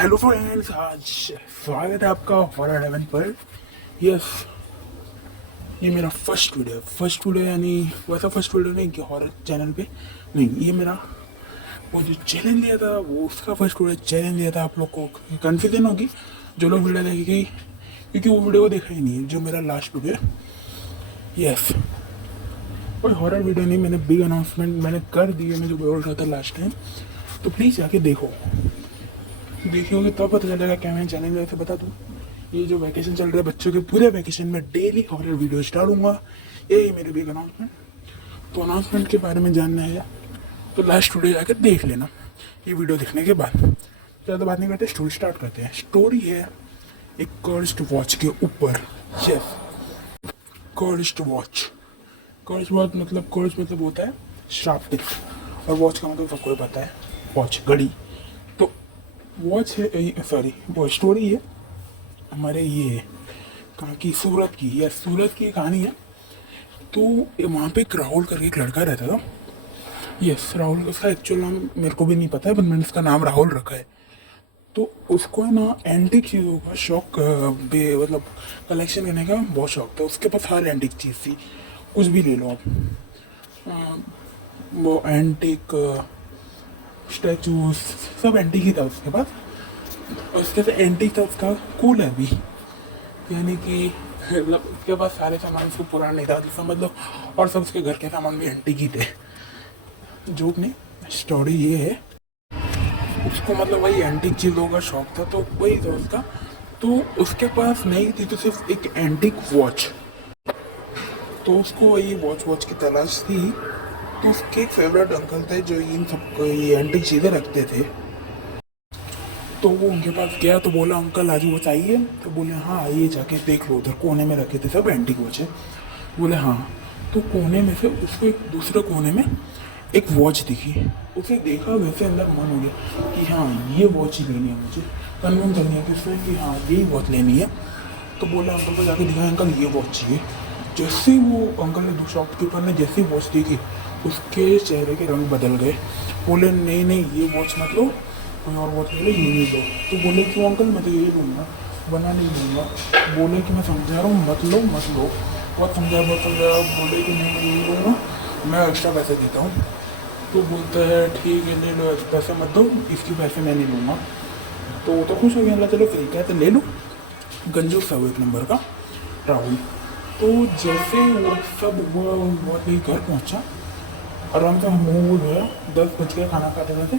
Hello friends, आज स्वागत है आपका हॉरर हेवन पर। यस, ये मेरा फर्स्ट वीडियो यानी वैसा फर्स्ट वीडियो नहीं कि हॉरर चैनल पे नहीं, ये मेरा वो जो चैलेंज दिया था वो उसका फर्स्ट वीडियो चैलेंज दिया था। आप लोग को कन्फ्यूजन होगी जो लोग वीडियो देखेंगे, क्योंकि वो वीडियो को देखा ही नहीं है जो मेरा लास्ट वीडियो है। यस, कोई हॉरर वीडियो नहीं, मैंने बिग अनाउंसमेंट मैंने कर दी है, मैं जो बोल रहा था लास्ट टाइम, तो प्लीज़ जाके देखियोगे तो पता चलेगा क्या मैं चैलेंज ऐसे बता दूँ। ये जो वैकेशन चल रहा है बच्चों के, पूरे वैकेशन में डेली हॉरर वीडियोस डालूंगा, यही मेरे बिग अनाउंसमेंट। तो अनाउंसमेंट के बारे में जानना है तो लास्ट वीडियो जाकर देख लेना ये वीडियो देखने के बाद। ज़्यादा बात नहीं करते, स्टोरी स्टार्ट करते हैं। स्टोरी है एक कर्स्ड वॉच के ऊपर। Yes, cursed watch. कर्ज मतलब होता है श्राप, और वॉच का मतलब सबको पता है, वॉच घड़ी। तो वॉच है, सॉरी वो स्टोरी है हमारे ये कहाँ की, सूरत की। या सूरत की कहानी है। तो वहाँ पे एक राहुल करके एक लड़का रहता था। यस, राहुल, उसका एक्चुअल नाम मेरे को भी नहीं पता है, पर मैंने उसका नाम राहुल रखा है। तो उसको है ना एंटिक चीज़ों का शौक, मतलब कलेक्शन करने का बहुत शौक था। उसके पास हर एंटिक चीज़ थी, कुछ भी ले लो आप। वो एंटिक स्टैचूज सब एंटिक ही था उसके पास। और उसके साथ एंटिक था उसका कूलर भी, यानी कि मतलब उसके पास सारे सामान उसको पुराने था तो समझ लो, और सब उसके घर के सामान भी एंटिक ही थे। जोक नहीं, स्टोरी ये है, उसको मतलब वही एंटिक चीज़ों का शौक था, तो वही था उसका। तो उसके पास नहीं थी तो सिर्फ एक एंटिक वॉच, तो उसको वही वॉच की तलाश थी। तो उसके एक फेवरेट अंकल थे जो इन सब ये एंटिक चीज़ें रखते थे। तो वो उनके पास गया तो बोला, अंकल आज वो चाहिए? तो बोले हाँ आइए, जाके देख लो, उधर कोने में रखे थे सब एंटीक वॉच है। बोले हाँ। तो कोने में से उसको एक दूसरे कोने में एक वॉच दिखी। उसे देखा, वैसे अंदर मन हो गया कि हाँ ये वॉच ही लेनी है, मुझे कन्फर्म करनी है किससे कि हाँ यही वॉच लेनी है। तो बोला अंकल को, जाके दिखाया अंकल ये वॉच चाहिए। जैसे वो अंकल ने, शॉपकीपर ने जैसे वॉच देखी, उसके चेहरे के रंग बदल गए। बोले नहीं नहीं ये वॉच मत लो, कोई और वॉच ले लो, ये नहीं लो। तो बोले क्यों अंकल, मैं तो यही लूँगा, बना नहीं लूँगा। बोले कि मैं समझा रहा हूँ, मत लो। बहुत समझाया। बोले कि नहीं मैं यही लूँगा, मैं एक्स्ट्रा पैसे देता हूँ। तो बोलता है ठीक है ले लो, पैसे मत दो, इसके पैसे मैं नहीं लूँगा। तो वो तो खुश हो गया, अल्लाह चलो ठीक है तो ले लो। गंजूस था वो एक नंबर का राहुल। तो जैसे वो सब हुआ, वो घर पहुँचा, आराम से मुँह धोया, 10 बज गया खाना खाते खाते।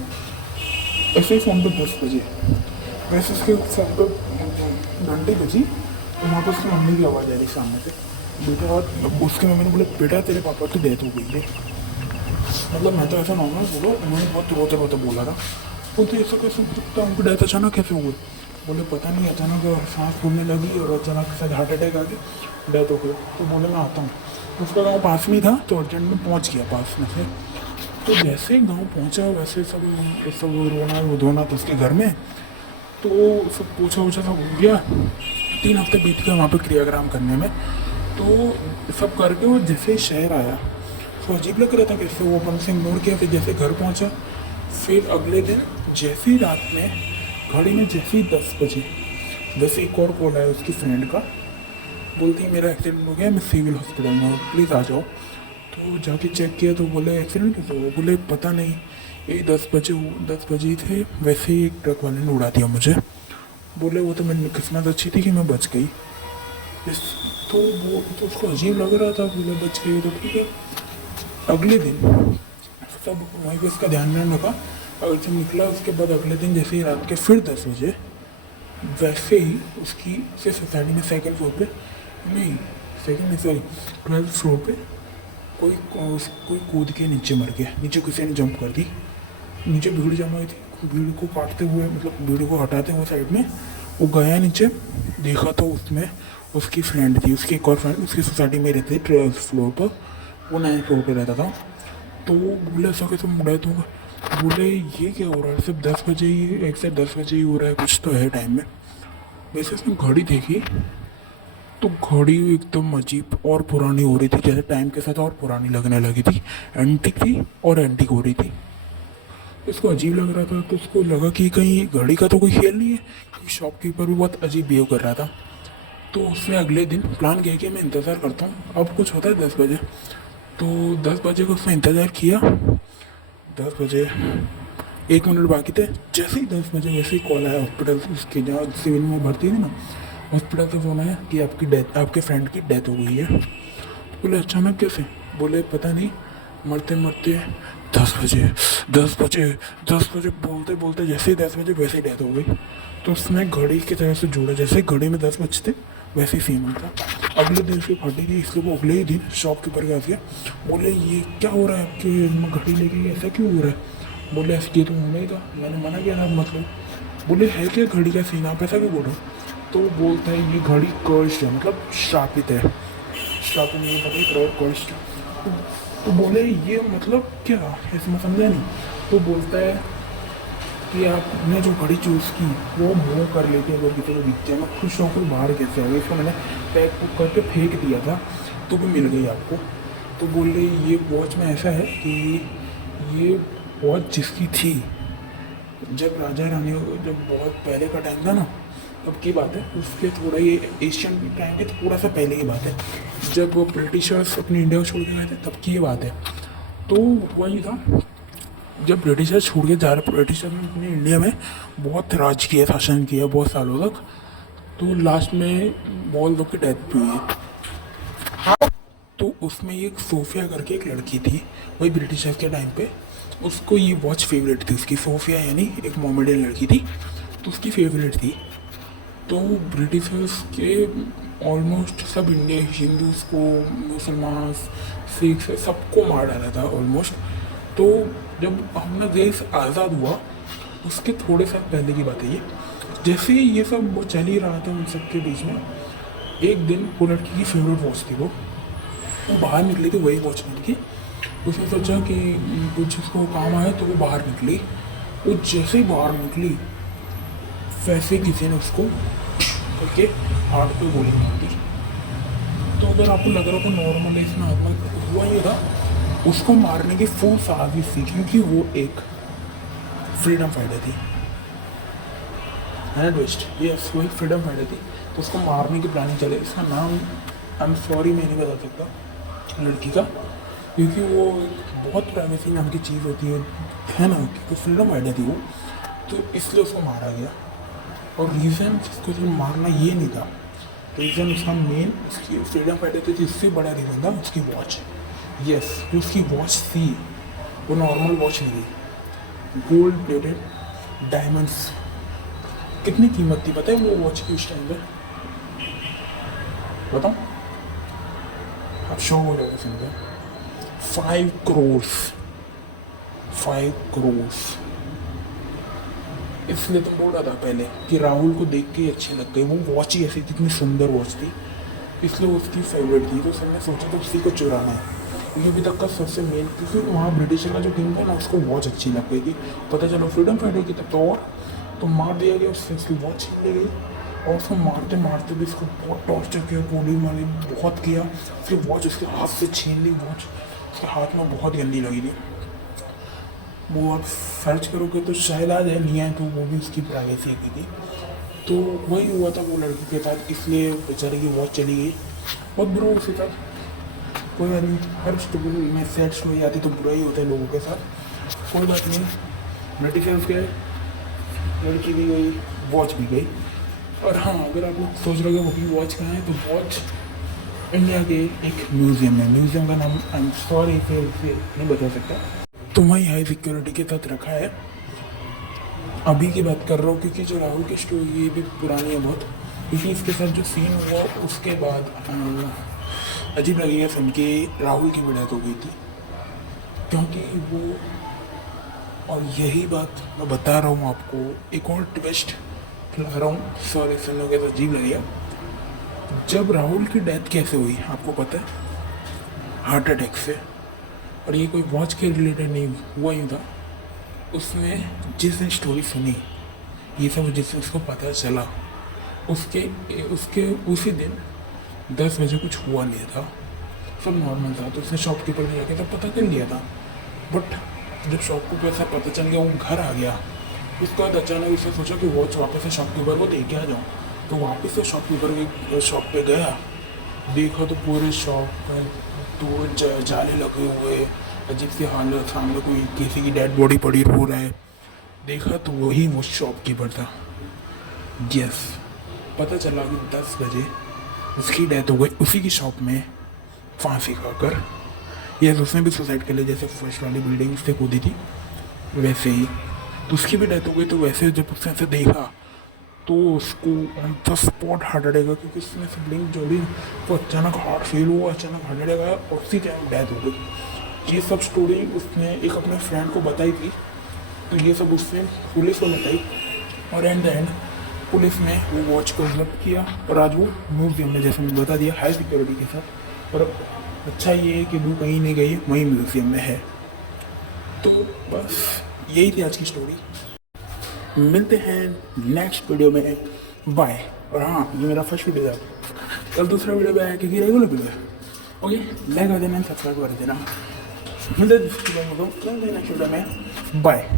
ऐसे ही फ़ोन पे 10 बजे, वैसे उसके फ़ोन पे घंटी बजी, तो वहाँ पर उसकी मम्मी की आवाज़ आ रही सामने से। बेटा, और उसकी मम्मी ने बोला बेटा तेरे पापा की डेथ हो गई है। मतलब मैं तो ऐसा नॉर्मल बोलो, उन्होंने बहुत रोते रोते बोला था। बोलते ऐसा कैसे सकता, उनकी डेथ अचानक कैसे हो गई? बोले पता नहीं, अचानक सांस फूलने लगी और अचानक से हार्ट अटैक आ गया, डेथ हो गई। तो बोले मैं आता हूँ। तो उसका गाँव पास में था, तो अर्जेंट में पहुँच गया पास में से। तो जैसे ही गाँव पहुँचा, वैसे सब रोना धोना तो उसके घर में। तो सब पूछा वूछा सब हो गया। 3 हफ्ते बीत गए वहाँ पे क्रियाक्रम करने में। तो सब करके वो जैसे ही शहर आया, तो अजीब लग रहा था कैसे वो अपन से इग्नोर किया। फिर जैसे घर पहुँचा, फिर अगले दिन जैसे ही रात में घड़ी में जैसे ही 10 बजे, वैसे एक और कॉल आया उसकी फ्रेंड का। बोलती है मेरा एक्सीडेंट हो गया, मैं सिविल हॉस्पिटल में हूँ, प्लीज़ आ जाओ। तो जाके चेक किया तो बोले एक्सीडेंट कैसे हुआ? बोले पता नहीं, यही 10 बजे ही थे, वैसे ही एक ट्रक वाले ने उड़ा दिया मुझे। बोले वो तो मेरी किस्मत अच्छी थी कि मैं बच गई। इस तो वो तो उसको अजीब लग रहा था, बोले बच गई तो ठीक है। अगले दिन सब वहीं पर उसका ध्यान रखा। अगर जब निकला उसके बाद अगले दिन जैसे ही रात के फिर 10 बजे, वैसे ही उसकी से सोसाइटी में सेकंड फ्लोर पे, नहीं सेकंड नहीं सॉरी 12th फ्लोर पे कोई कूद के नीचे मर गया। नीचे किसी ने जंप कर दी। नीचे भीड़ जमा हुई थी, भीड़ को काटते हुए, मतलब भीड़ को हटाते हुए साइड में वो गया नीचे। देखा तो उसमें उसकी फ्रेंड थी, उसकी एक और फ्रेंड उसकी सोसाइटी में रहती थी 12th फ्लोर पर, वो 9th फ्लोर पर रहता था। तो बोले ऐसा कैसे डेथ होगा? बोले ये क्या हो रहा है, सिर्फ 10 बजे ही, 1 से 10 बजे ही हो रहा है, कुछ तो है टाइम में। वैसे उसने घड़ी देखी तो घड़ी एकदम अजीब और पुरानी हो रही थी, जैसे टाइम के साथ और पुरानी लगने लगी थी। एंटिक थी और एंटिक हो रही थी। उसको अजीब लग रहा था, तो उसको लगा कि कहीं घड़ी का तो कोई खेल नहीं है। शॉपकीपर भी बहुत अजीब बिहेव कर रहा था। तो उसने अगले दिन प्लान किया कि मैं इंतज़ार करता हूँ, अब कुछ होता है 10 बजे। तो 10 बजे को उसने इंतज़ार किया। 10 बजे 1 मिनट बाकी थे। जैसे ही 10 बजे वैसे ही कॉल आया हॉस्पिटल से, उसके जहाँ सिविल में भर्ती थी ना, हॉस्पिटल से फ़ोन आया कि आपके फ्रेंड की डेथ हो गई है। बोले अचानक कैसे? बोले पता नहीं, मरते मरते 10 बजे 10 बजे 10 बजे बोलते बोलते जैसे ही 10 बजे वैसे ही डेथ हो गई। तो उसने घड़ी की तरह से जोड़ा, जैसे ही घड़ी में 10 बजते वैसे ही सीन था। अगले दिन उसकी पार्टी थी, इसलिए वो अगले ही दिन शॉपकीपर के पास गया। बोले ये क्या हो रहा है आपके, घड़ी लेके ऐसा क्यों हो रहा है? बोले ऐसे ये तो होना ही था, मैंने मना किया था। मतलब बोले है क्या घड़ी का सीन, आप ऐसा क्यों बोल रहे हो? तो वो बोलता है ये घड़ी कर्स्ड है, मतलब श्रापित है। श्रापित नहीं पता, कर्स्ड। तो बोले ये मतलब क्या, ऐसे मैं समझा नहीं। तो बोलता है कि आपने जो घड़ी चूज़ की वो मूव कर लेती है अगर किसी को दिखते हैं। मैं खुश होकर बाहर कैसे आ गई, इसको मैंने पैक पुक करके फेंक दिया था तो भी मिल गई आपको। तो बोले ये वॉच में ऐसा है कि ये वॉच जिसकी थी जब राजा रानी, जब बहुत पहले का टाइम था ना, तब की बात है। उसके थोड़ा ये एशियन टाइम के थोड़ा सा पहले की बात है, जब वो ब्रिटिशर्स अपनी इंडिया को छोड़ के गए थे तब की ये बात है। तो वही था, जब ब्रिटिशर्स छोड़ के जा रहे, ब्रिटिशर्स ने अपनी इंडिया में बहुत राज किया, शासन किया बहुत सालों तक। तो लास्ट में बहुत लोग की डेथ भी हुई है। तो उसमें एक सोफिया करके एक लड़की थी, वही ब्रिटिशर्स के टाइम पे। उसको ये वॉच फेवरेट थी उसकी, सोफिया यानी एक मोमेडियन लड़की थी, तो उसकी फेवरेट थी। तो ब्रिटिशर्स के ऑलमोस्ट सब इंडिया, हिंदूज को, मुसलमान, सिख, सबको मार डाला था ऑलमोस्ट। तो जब अपना देश आज़ाद हुआ उसके थोड़े साल पहले की बात है ये। जैसे ही ये सब वो चल ही रहा था उन सब के बीच में, एक दिन वो लड़की की फेवरेट वॉच थी, वो बाहर निकली थी, वही वॉच पहन के। उसने सोचा कि कुछ उसको काम आया तो वो बाहर निकली। वो जैसे ही बाहर निकली वैसे किसी ने उसको करके हार्ट पे गोली मार दी। तो अगर आपको लग रहा हो तो नॉर्मल है, इसमें हाथ में हुआ ये था, उसको मारने की फुल साजिश थी, क्योंकि वो एक फ्रीडम फाइटर थी, है ना ट्विस्ट। यस, वो एक फ्रीडम फाइटर थी, तो उसको मारने की प्लानिंग चले। इसका नाम आई एम सॉरी मैं नहीं बता सकता लड़की का, क्योंकि वो बहुत प्राइवेसी नाम की चीज़ होती है ना, क्योंकि फ्रीडम फाइटर थी वो, तो इसलिए उसको मारा गया। और रीज़न उसको जो मारना ये नहीं था, रीज़न उसका मेन उसकी फ्रीडम फाइटर थी, इससे बड़ा रीज़न था उसकी वॉच। यस, जो उसकी वॉच थी वो नॉर्मल वॉच नहीं थी, गोल्ड प्लेटेड डायमंड्स। कितनी कीमत थी पता है वो वॉच की उस टाइम पे? बताओ, आप शो हो जाओगे सुनकर। 5 करोड़, 5 करोड़। इसलिए तो बोल रहा था पहले कि राहुल को देख के ही अच्छी लग गई वो वॉच ही, ऐसी इतनी सुंदर वॉच थी, इसलिए उसकी फेवरेट थी। तो सबने सोचा तो उसी को चुराना है, क्योंकि अभी तक का सबसे मेन, क्योंकि वहाँ ब्रिटिशर का जो किंग था ना उसको वॉच अच्छी लग गई थी। पता चलो फ्रीडम फाइटर की तब तो मार दिया गया, उससे उसकी वॉच छीन ली गई। और उसको मारते मारते भी उसको बहुत टॉर्चर किया, गोली मारी, बहुत किया। उसकी वॉच उसके हाथ से छीन ली, वॉच उसके हाथ में बहुत गंदी लगी थी। वो आप सर्च करोगे तो शायद आ जाए, नहीं आए तो वो भी उसकी प्राइवेसी की थी। तो वही हुआ था वो लड़की के साथ, इसलिए बेचारे की वॉच चली गई। बहुत बुरा उसके साथ, कोई आदमी हर स्टोरी में सैड स्टोरी आती तो बुरा ही होता है लोगों के साथ। कोई बात नहीं, ब्रिटिशर्स गए, लड़की भी गई, वॉच भी गई। और हाँ, अगर आप लोग सोच रहे हो वो की वॉच कहाँ है, तो वॉच इंडिया के एक म्यूज़ियम है। म्यूज़ियम का नाम आई एम सॉरी फिर नहीं बता सकता, तो वही हाई सिक्योरिटी के साथ रखा है। अभी की बात कर रहा हूँ, क्योंकि जो राहुल की स्टोरी ये भी पुरानी है बहुत, क्योंकि इसके साथ जो सीन हुआ उसके बाद अजीब लगेगा सुन के, राहुल की भी डेथ हो गई थी। क्योंकि वो, और यही बात मैं बता रहा हूँ आपको, एक और ट्विस्ट ला रहा हूँ, सॉरी सुनने के तो अजीब लगेगा। जब राहुल की डेथ कैसे हुई आपको पता है? हार्ट अटैक से। और ये कोई वॉच के रिलेटेड नहीं हुआ ही था, उसने जिस दिन स्टोरी सुनी ये सब, जिस दिन उसको पता चला उसके उसके उसी दिन 10 बजे कुछ हुआ नहीं था, सब नॉर्मल था। तो उसने शॉपकीपर ने जाके तब पता कर लिया था। बट जब शॉपकीपर से पता चल गया वो घर आ गया, उसके बाद अचानक उसने सोचा कि वॉच वापस से शॉपकीपर को दे के आ जाऊँ। तो वापस से शॉपकीपर के शॉप पे गया, देखा तो पूरे शॉप में तो जाले लगे हुए, अजीब सी हालत, सामने कोई किसी की डेड बॉडी पड़ी रो रहा है। देखा तो वही वो शॉपकीपर था। यस, पता चला कि 10 बजे उसकी डेथ हो गई उसी की शॉप में फांसी खाकर। यस, उसने भी सुसाइड कर लिया, जैसे फर्स्ट वाली बिल्डिंग से कूदी थी वैसे ही। तो उसकी भी डेथ हो गई। तो वैसे जब उसने ऐसे देखा तो उसको on the spot heart attack आया, क्योंकि उसने सिबलिंग जो भी वो अचानक हार्ट फेल हुआ, अचानक हार्ट अटैक आया और उसी टाइम डेथ हो गई। ये सब स्टोरी उसने एक अपने फ्रेंड को बताई थी। तो ये सब उसने पुलिस को बताई और एंड द एंड पुलिस ने वो वॉच को जब्त किया और आज वो म्यूजियम में, जैसे मैंने बता दिया, हाई सिक्योरिटी के साथ। और अच्छा ये है कि वो कहीं नहीं गई, वहीं म्यूजियम में है। तो बस यही थी आज की स्टोरी। मिलते हैं नेक्स्ट वीडियो में, बाय। और हाँ, ये मेरा फर्स्ट वीडियो था, कल दूसरा वीडियो भी आया क्योंकि रेगुलर वीडियो है। ओके, लाइक कर देना, सब्सक्राइब कर देना। मिलते हैं नेक्स्ट वीडियो में, बाय।